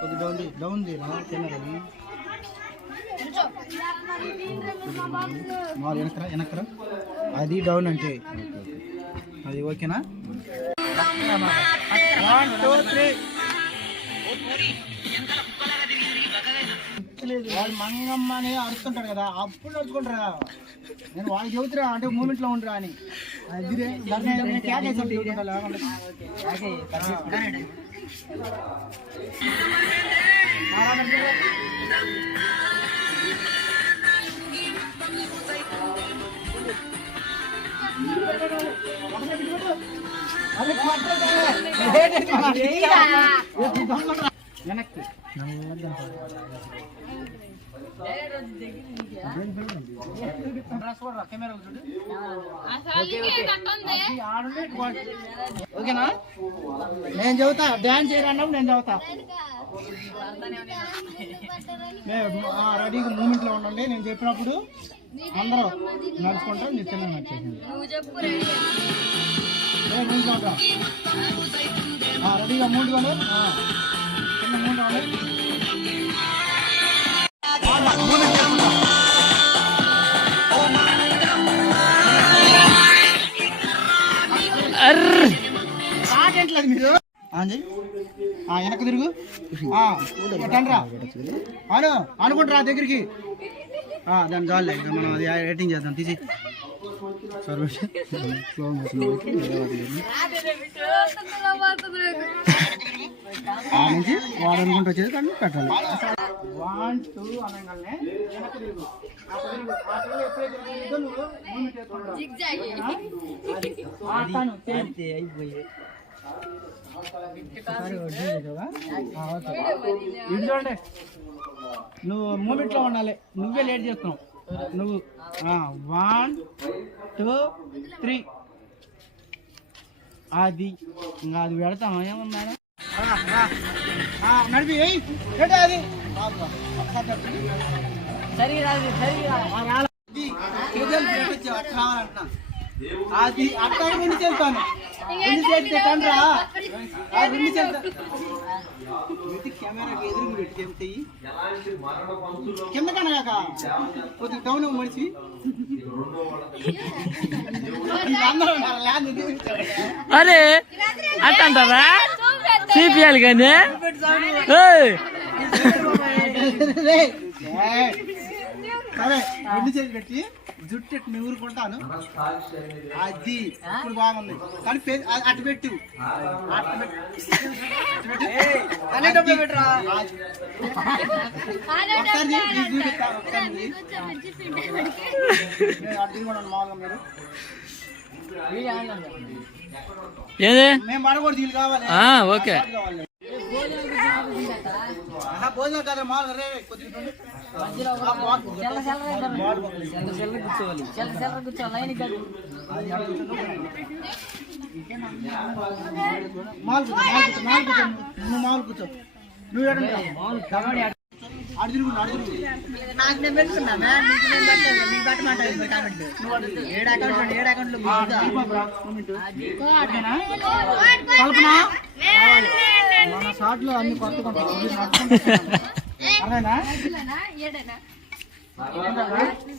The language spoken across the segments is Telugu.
కొద్దిగా డౌన్ చేయరా తినరని వెనకరా అది డౌన్ అంటే అది ఓకేనా. 1 2 3 వాడు మంగమ్మ అని అరుస్తుంటాడు కదా, అప్పుడు నడుచుకుంటారా. నేను వాడికి చెబుతురా అంటే మూమెంట్లో ఉండరా అని. వెనక్కి ఓకేనా. నేను చెబుతా డ్యాన్స్ చేయరన్నప్పుడు నేను చెబుతా. రెడీగా మూమెంట్లో ఉండండి. నేను చెప్పినప్పుడు అందరూ నడుచుకుంటాం. మీరు చిన్న నడిచేసింది రెడీగా మూడు వాళ్ళు చిన్న మూడు వాళ్ళు మీరు వెనక్కి తిరుగు రా అను అనుకుంటారా దగ్గరికి. దాని చాలే మనం అది రేటింగ్ చేద్దాం. తీసి నుంచి వాడు అనుకుంటూ వచ్చేది కానీ పెట్టాలి. 1 2 అనగానే వెనక్కి తిరుగు. ఇది చూడండి, నువ్వు మూమెంట్లో ఉండాలి. నువ్వే లేట్ చేస్తున్నావు. నువ్వు 1 2 3 అది ఇంకా అది పెడతాము. ఏమన్నా నడిపి అది సరి అది అక్కడ రెండు చేస్తాను. రెండు చేస్తాను రా. రెండు చేస్తా కెమెరాకి ఎదురు పెట్టి చెప్తాయి కింద కనగాక కొద్దిగా డౌన్ మనిషి అరే అట్ట అంటారా సిపిఎల్ కానీ సరే రెండు చేసి పెట్టి జుట్టు ఎట్టు ఊరుకుంటాను. అది ఇప్పుడు బాగుంది కానీ అటు పెట్టు మేము పడకూడదు వీళ్ళు కావాలి. ఓకే భోజనం కదా మామూలుగా రే కొద్దిగా మామూలు కూర్చో. నువ్వు నాకు నేను పెట్టుకున్నా ఏడు అకౌంట్లు మన షార్ట్లో అన్ని కొత్త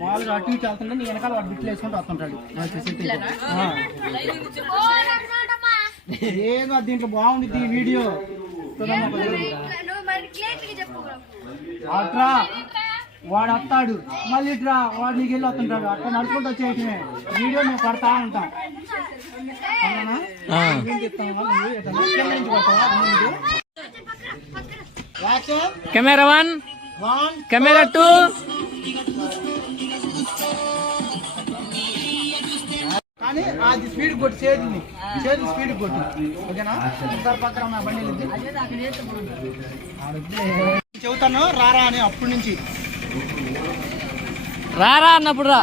మామూలుగా అటు ఇటు వెళ్తుంటే నీ వెనకాల వాడు బిట్లు వేసుకుంటూ వస్తుంటాడు. ఏదో దీంట్లో బాగుంది ఈ వీడియో. అట్రా వాడు వస్తాడు మళ్ళీ ఇట్రా వాడు నీకు వెళ్ళి వస్తుంటాడు. అట్లా నడుచుకుంటూ వచ్చేయటమే వీడియో మేము పడతా ఉంటాం. కెమెరా 1 కెమెరా 2 కానీ అది స్పీడ్ కొట్టు చేతిని స్పీడ్ కొట్టు. ఓకేనా. పక్కన బండి చెబుతాను రారా అని. అప్పటి నుంచి రారా అన్నప్పుడు రా.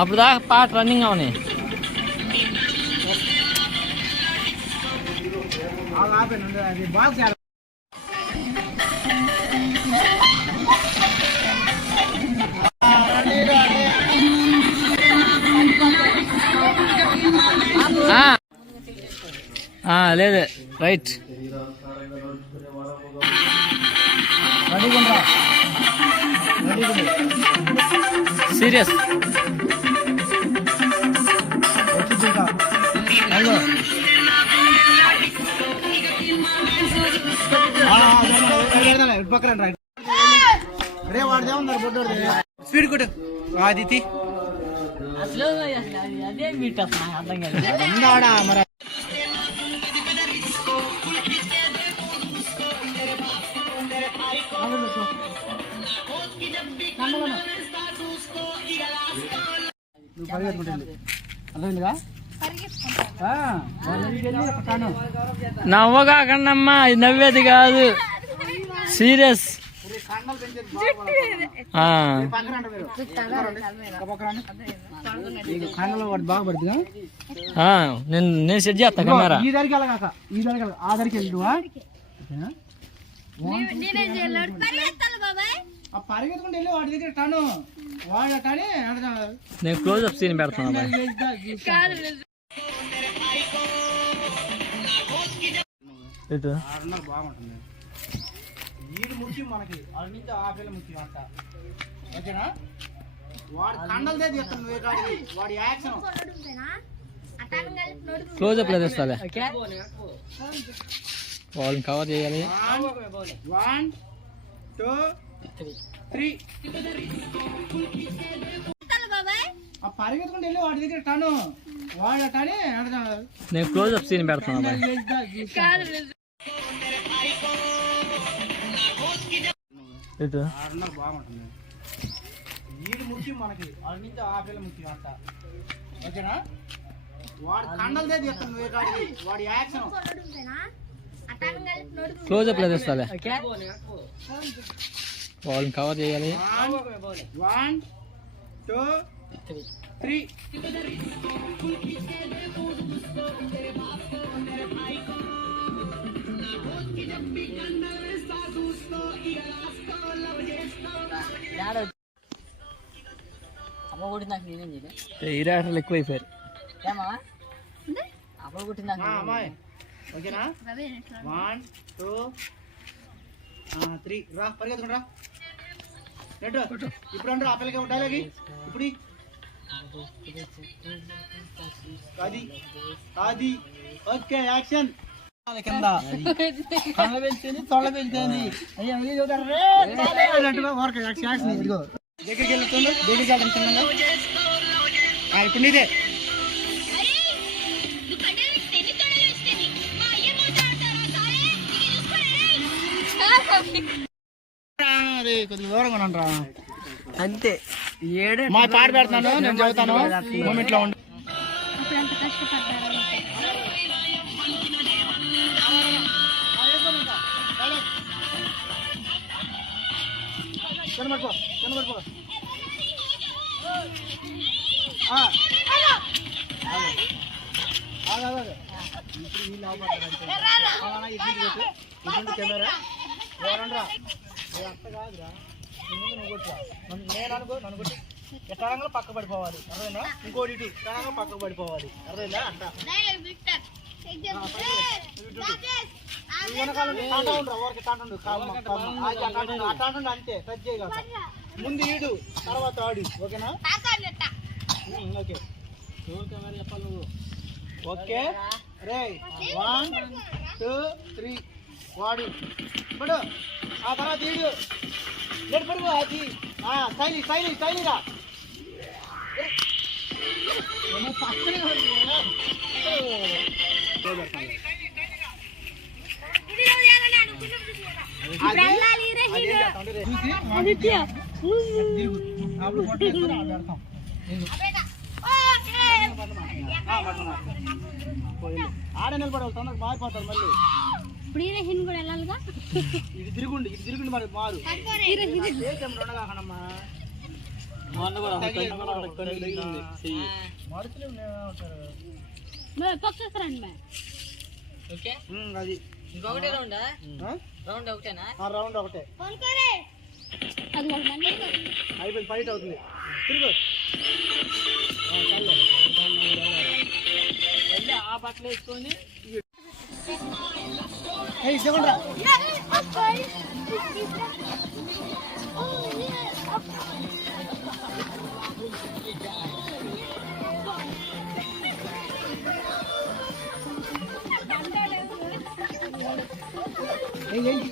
అప్పుడు దాకా పాట రన్నింగ్ అవని అది బాగా లేదే రైట్ సీరియస్ రే వాడిదే ఉన్నారు బొడ్డు స్పీడ్ కొట్టు ఆదితి అదే మీట్ అర్థం కాదు ఉందాడా మరి నువ్వు పరిగెత్తుకుంటుంది అర్థమైందిగా నవ్వగా కన్నమ్మా ఇది నవ్వేది కాదు సీరియస్ నేను సెట్ చేస్తా కెమెరా ఈ దారికి వెళ్ళగాక ఈ దారికి ఆ దారికి వెళ్తువా పరిగెత్తుకుంటే వెళ్ళి వాడి దగ్గర టాను వాడు టాని నేను క్లోజ్అప్ సీన్ పెడతాను బాగుంటుంది వీడు ముఖ్యం మనకి వాడి నుంచి ఆ పిల్ల ముఖ్యం అంట ఓకేనా వాడు కండలదే తీస్తాను వాడి యాక్షన్ క్లోజ్అప్ లో తెస్తాలే వాళ్ళని కవర్ చేయాలి 1 2 3 పరిగెత్తుకుంటే వెళ్ళి వాడి దగ్గర టాను వాడు టాని నేను క్లోజ్అప్ సీన్ పెడతాను బాగుంటుంది వీడు ముఖ్యం మనకి వాడి నుంచి ఆ పిల్ల ముఖ్యం అంట ఓకేనా వాడు కండలదే తీస్తాను వాడి యాక్షన్ క్లోజ్అప్ లో తెస్తాలే వాళ్ళని కవర్ చేయాలి 1 2 3 అమ్మ కొట్టి నాకు నేనేం చేయలే హీరాటలు ఎక్కువైపోయారు అమ్మ కొట్టి నాకు అమ్మాయి ఓకేనా 1 2 3 రా పరిగెత్తుకుంటా రా ఇప్పుడు అంటారు ఆ పిల్లకి ఉండాలి ఇప్పుడు అది అది ఓకే యాక్షన్ కింద కళ్ళ పెంచేది తొళ్ళ పెంచేది ఇదిగో దగ్గరికి వెళ్తుండ్రు దగ్గరికి వెళ్ళడం చిన్నగా ఇప్పుడు నీదే కొద్దిగా దూరంగా ఉంటా అంతే ఏడే మా పాట పెడతాను నేను చదువుతాను మూమెంట్ లో ఉండు కనబడిపో కెమెరా ఎవరండ్రా అంత కాదురా నువ్వు కొట్టురా నేను అనుకో నన్ను కొట్టి ఎట్లా పక్క పడిపోవాలి అర్థమైనా ఇంకోటి ఇటు ఎట్లా పక్కకు పడిపోవాలి అర్థమైందా అంట అంతే టచ్ చేయగల ముందు ఈడు తర్వాత ఆడు ఓకేనా ఓకే చెప్పాలి నువ్వు ఓకే రే 1 2 3 వాడు ఇప్పుడు ఆ తర్వాత ఈడు నెట్పడుకో అది శైలిరా ఆడ నిలబడాలి తొందరగా మారిపోతారు మళ్ళీ ఇది తిరుగుండి మరి మారు అది ఇంకొకటే రౌండ్ ఒకటేనా రౌండ్ ఒకటే అయిపోయింది ఫైట్ అవుతుంది తిరుగు ఆ బట్టలు వేసుకొని ఏయ్ సెకండ్ రా ఏయ్